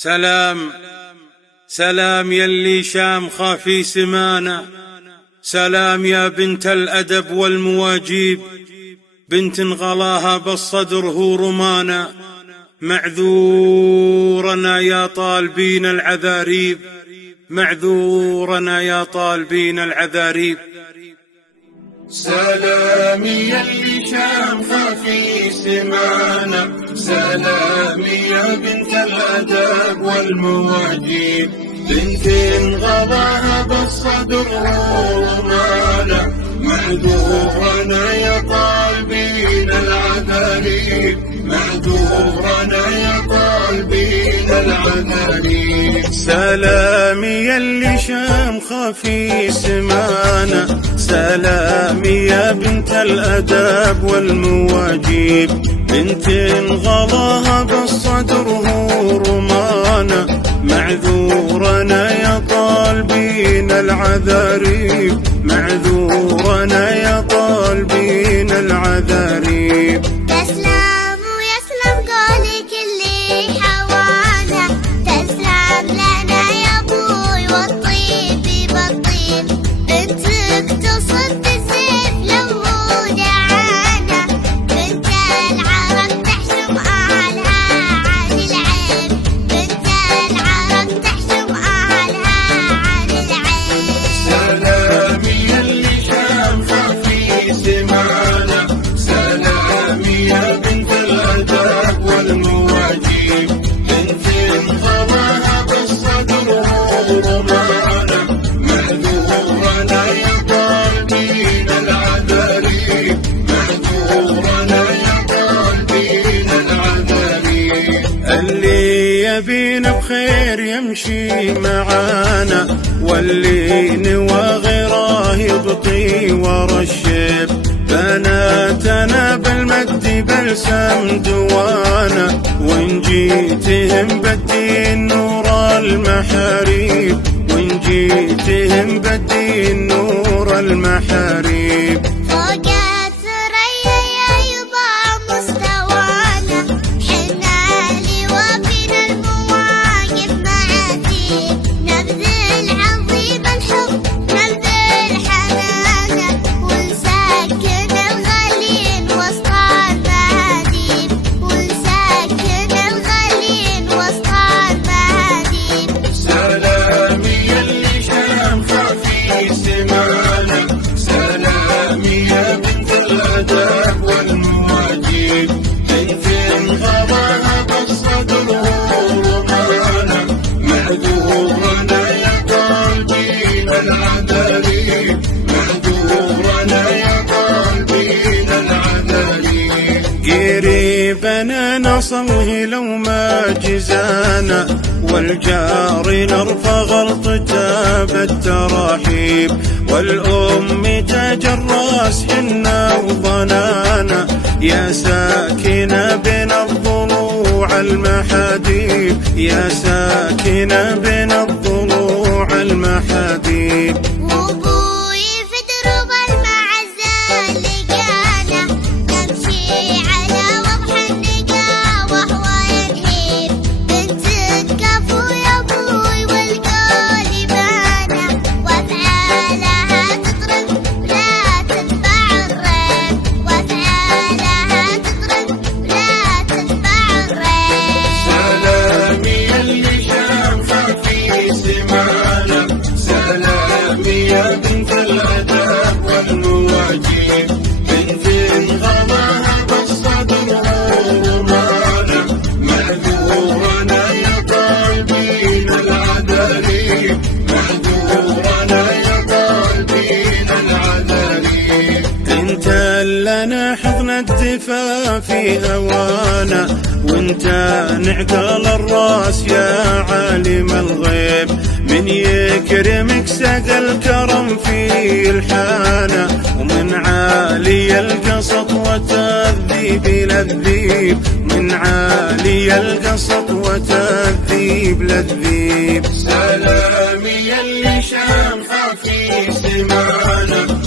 سلام سلام يلي شام خافي سمانة، سلام يا بنت الأدب والمواجيب، بنت غلاها بالصدر هو رمانة، معذورنا يا طالبين العذاريب، معذورنا يا طالبين العذاريب. سلامي يلي شام خافي سمانة، سلامي يا بنت الأدب والمواجيب، بنت غلاها بالصدر رمانة، معذورنا يا طالبين العذاريب، معذورنا يا طالبين العذاريب. سلامي يلي شام خافي سمانة، سلامي يا بنت الأدب والمواجيب، بنت غلاها بالصدر رمانة، معذورنا يا طالبين العذاريب، معذورنا يا طالبين العذاريب. تسلم ويسلم قولك اللي حوانا، تسلم لنا يا ابوي والطيب بالطيب، بنتك تصد السيف لو دعانا، بنت العرب تحشم اهلها عن العيب، بنت العرب تحشم اهلها عن العيب. سلامي يلي شام خافي سمانة، سلامي يا بنت الأدب والمواجيب، بنت غلاها بالصدر رمانة، معذورنا يا طالبين العذاريب، معذورنا يا طالبين العذاريب. اللي يبينا بخير يمشي معانا، واللي نوى غيره يبطي ورا الشيب، بناتنا بالمجد بلسم دوانا، وإن جيتهم بالدين نور المحاريب، وإن جيتهم بالدين نور المحاريب. فوق الثريا يا يبا مستوانا، حنا لوافينا المواقف معاتيب، نبذل عظيم الحب نبذل حنانا، ونسكن الغالين وسط المهاديب، ونسكن الغالين وسط المهاديب. سلامي يلي شام خافي سمانة، سلامي يا بنت الأدب والمواجيب، بنت غلاها بالصدر رمانة، معذورنا يا طالبين العذاريب، معذورنا يا طالبين العذاريب. قريبنا نصوه لو ما جزانا، والجار نرفع غلطته بالتراحيب، والأم تاج الراس حنا وضنانا، يا ساكنة بين الضلوع المحاديب، يا ساكنة بين الضلوع المحاديب. وابوي في دروب المعزة لقانا، نمشي على وضح النقا وهو ينهيب، بنت الكفو يا ابوي والقول بانا، وافعالها تطرب لا تتبع الريب، وافعالها تطرب لا تتبع الريب. سلامي يلي شام خافي سمانة، سلامي يا بنت الأدب والمواجيب، بنت غلاها بالصدر رمانة، معذورنا يا طالبين العذاريب، معذورنا يا طالبين العذاريب. انت لنا حضن الدفاع في هوانا، وانت نعقل الراس يا عالم الغيب، من يكرمك سقى الكرم في الحانة، ومن عالي القسط وتذيب للذيب، من عالي القسط وتذيب للذيب. سلامي يلي شام خافي سمانة،